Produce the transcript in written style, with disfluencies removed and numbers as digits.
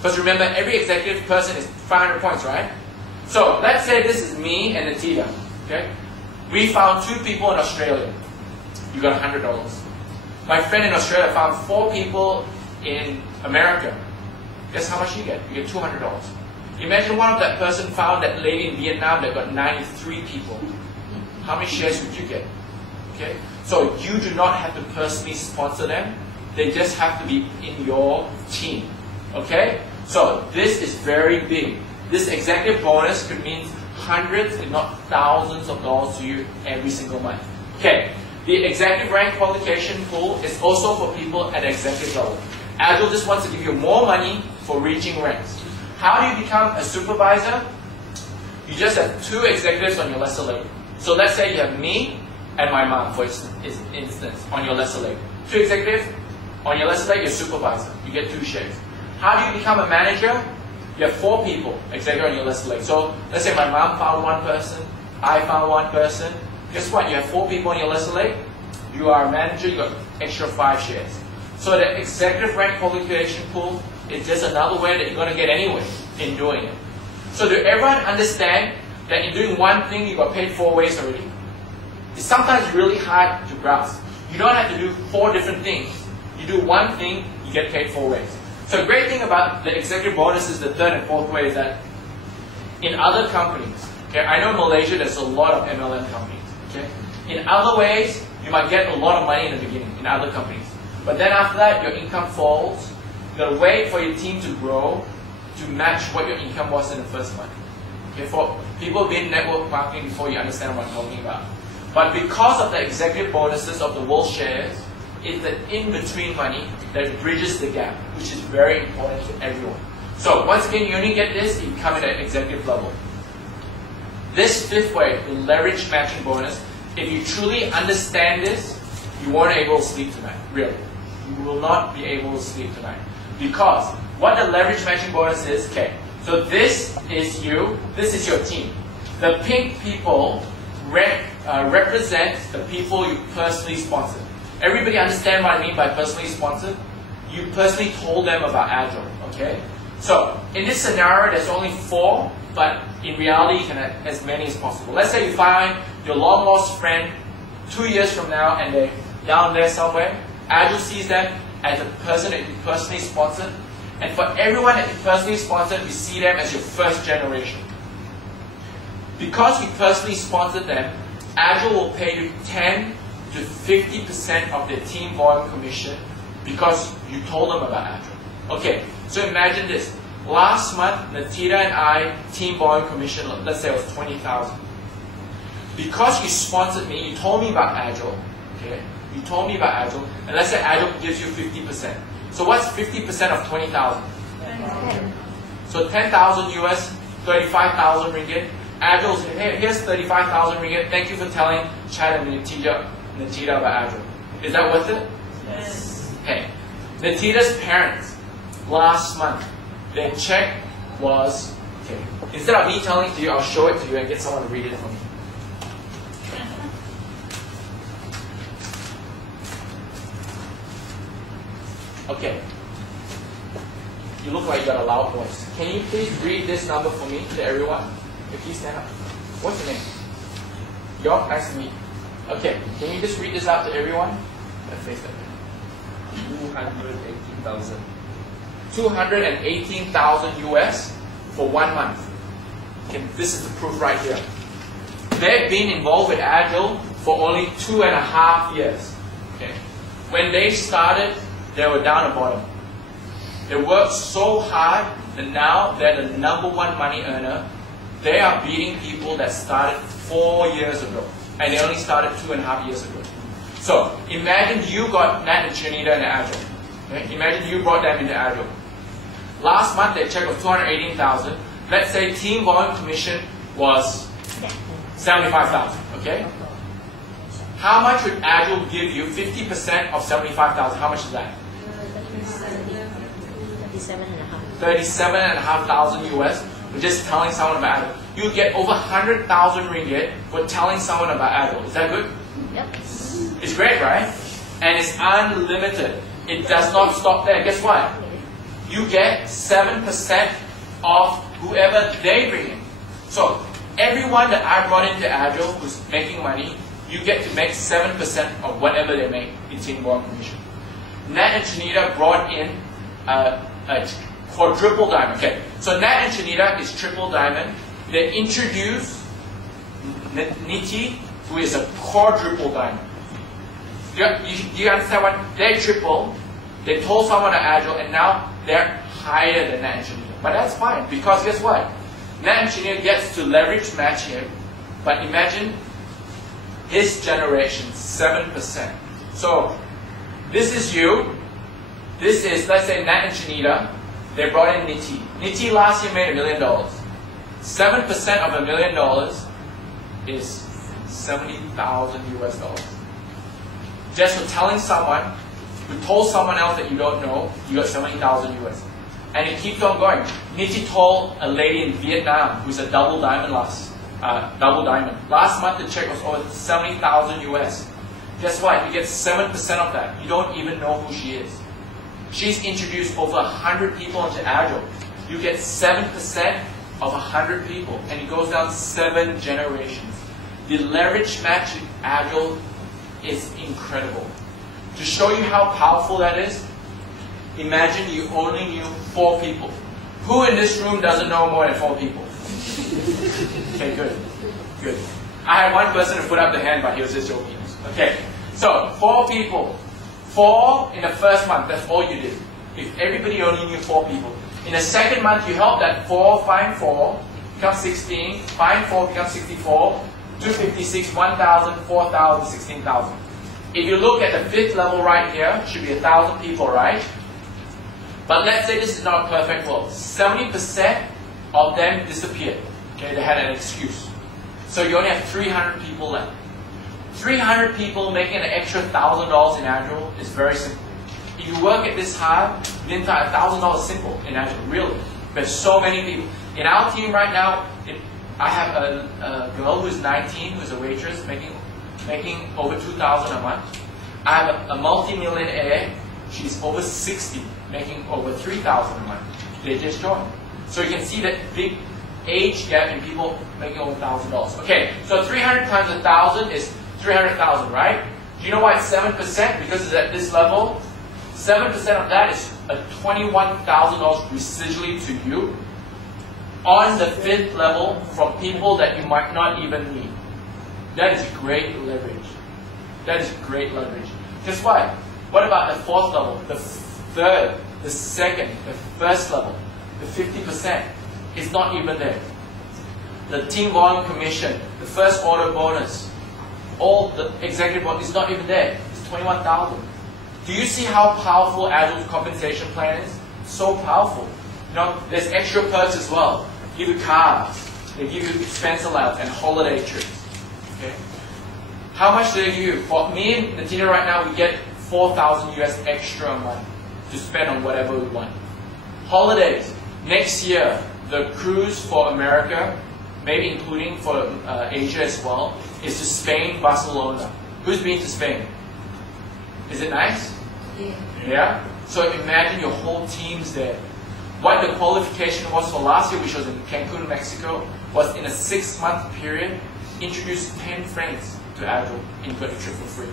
Because remember, every executive person is 500 points, right? So let's say this is me and Natita. Okay? We found 2 people in Australia. You got $100. My friend in Australia found 4 people in America. Guess how much you get? You get $200. Imagine one of that person found that lady in Vietnam that got 93 people. How many shares would you get? Okay? So you do not have to personally sponsor them. They just have to be in your team. Okay? So this is very big. This executive bonus could mean hundreds, if not thousands of dollars to you every single month. Okay. The executive rank qualification pool is also for people at executive level. Agile just wants to give you more money for reaching ranks. How do you become a supervisor? You just have 2 executives on your lesser leg. So let's say you have me and my mom, for instance, on your lesser leg. 2 executives on your lesser leg, you're supervisor. You get 2 shares. How do you become a manager? You have 4 people, executive on your lesser leg. So let's say my mom found 1 person, I found 1 person. Guess what? You have 4 people on your lesser leg. You are a manager, you got extra 5 shares. So the executive rank qualification pool is just another way that you're going to get anyway in doing it. So do everyone understand that in doing one thing you got paid 4 ways already? It's sometimes really hard to grasp. You don't have to do 4 different things. You do one thing, you get paid 4 ways. So the great thing about the executive bonus is the 3rd and 4th way is that in other companies, okay, I know in Malaysia there's a lot of MLM companies. Okay? In other ways, you might get a lot of money in the beginning in other companies. But then after that, your income falls. You've got to wait for your team to grow to match what your income was in the first month. Okay, for people who've been in network marketing before, you understand what I'm talking about. But because of the executive bonuses of the world shares, it's the in-between money that bridges the gap, which is very important to everyone. So once again, you only get this if you come in at executive level. This 5th way, the leverage matching bonus, if you truly understand this, you won't be able to sleep tonight, really. You will not be able to sleep tonight. Because what the leverage matching bonus is, okay, so this is you, this is your team. The pink people represent the people you personally sponsored. Everybody understand what I mean by personally sponsored? You personally told them about Agile, okay? So, in this scenario, there's only 4, but in reality, you can have as many as possible. Let's say you find your long lost friend 2 years from now, and they're down there somewhere. Agile sees them as a person that you personally sponsored. And for everyone that you personally sponsored, you see them as your first generation. Because you personally sponsored them, Agile will pay you 10 to 50% of their team volume commission because you told them about Agile. Okay, so imagine this. Last month, Natita and I, team volume commission, let's say it was 20,000. Because you sponsored me, you told me about Agile, okay? You told me about Agile, and let's say Agile gives you 50%. So what's 50% of 20,000? 10. So 10,000 US, 35,000 ringgit. Agile says, hey, here's 35,000 ringgit. Thank you for telling Chad and Natita about Agile. Is that worth it? Yes. Okay. Natita's parents, last month, their check was, okay, instead of me telling it to you, I'll show it to you and get someone to read it for me. Okay. You look like you got a loud voice. Can you please read this number for me to everyone? Okay, please stand up. What's your name? York, nice to meet you. Okay, can you just read this out to everyone? Let's face it. 218,000. 218,000 US for 1 month. Okay, this is the proof right here. They've been involved with Agile for only 2.5 years. Okay. When they started, they were down the bottom. They worked so hard that now they're the #1 money earner. They are beating people that started 4 years ago, and they only started 2.5 years ago. So imagine you got Nat and Trinita in Agile. Okay? Imagine you brought them into Agile. Last month their check was 218,000. Let's say team volume commission was 75,000. Okay. How much would Agile give you? 50% of 75,000. How much is that? 37,500 US for just telling someone about Agile. You get over 100,000 ringgit for telling someone about Agile. Is that good? Yep. It's great, right? And it's unlimited. It does not stop there. Guess what? you get 7% of whoever they bring in. So everyone that I brought into Agile who's making money, you get to make 7% of whatever they make in Team Born Commission. Nat and Shanita brought in a quadruple diamond. Okay, so Nat and Shanita is triple diamond. They introduced Niti, who is a quadruple diamond. Do you understand what? They triple, they told someone at Agile, and now they're higher than Nat and Shanita. But that's fine, because guess what? Nat and Shanita gets to leverage match him, but imagine his generation, 7%. So this is you. This is, let's say, Nat and Shanita. They brought in Niti. Niti last year made $1 million. 7% of $1 million is 70,000 US dollars. Just for telling someone who told someone else that you don't know, you got 70,000 US. And it keeps on going. Niti told a lady in Vietnam who's a double diamond last month the check was over 70,000 US. Guess what? You get 7% of that. You don't even know who she is. She's introduced over 100 people into Agile. You get 7% of 100 people, and it goes down 7 generations. The leverage match in Agile is incredible. To show you how powerful that is, imagine you only knew 4 people. Who in this room doesn't know more than 4 people? Okay, good. Good. I had one person who put up the hand, but he was just joking. Okay, so 4 people. 4 in the first month, that's all you did. If everybody only knew 4 people. In the second month, you help that 4 find 4, become 16, find 4, become 64, 256, 1,000, 4,000, 16,000. If you look at the 5th level right here, should be 1,000 people, right? But let's say this is not a perfect world. 70% of them disappeared. Okay, they had an excuse. So you only have 300 people left. 300 people making an extra $1,000 in Agile is very simple. If you work at this hard, the entire $1,000 is simple in Agile, really. There's so many people. In our team right now, I have a girl who's 19, who's a waitress, making over $2,000 a month. I have a multi-millionaire, she's over 60, making over $3,000 a month. They just joined. So you can see that big age gap in people making over $1,000. Okay, so 300 times 1,000 is 300,000, right? Do you know why it's 7%? Because it's at this level. 7% of that is a $21,000 residually to you on the 5th level from people that you might not even meet. That is great leverage. That is great leverage. Guess what? What about the 4th level, the 3rd, the 2nd, the 1st level, the 50%? It's not even there. The Team Born Commission, the first order bonus, all the executive bonus is not even there. It's 21,000. Do you see how powerful Agile's compensation plan is? So powerful. You know, there's extra perks as well. They give you cars, they give you expense allowance and holiday trips. Okay? How much do they give you? For me and Natina right now, we get 4,000 US extra a month to spend on whatever we want. Holidays. Next year, the cruise for America, maybe including for Asia as well, is to Spain, Barcelona. Who's been to Spain? Is it nice? Yeah. Yeah? So imagine your whole team's there. What the qualification was for last year, which was in Cancun, Mexico, was in a 6-month period, introduce 10 friends to Agile and got a trip for free.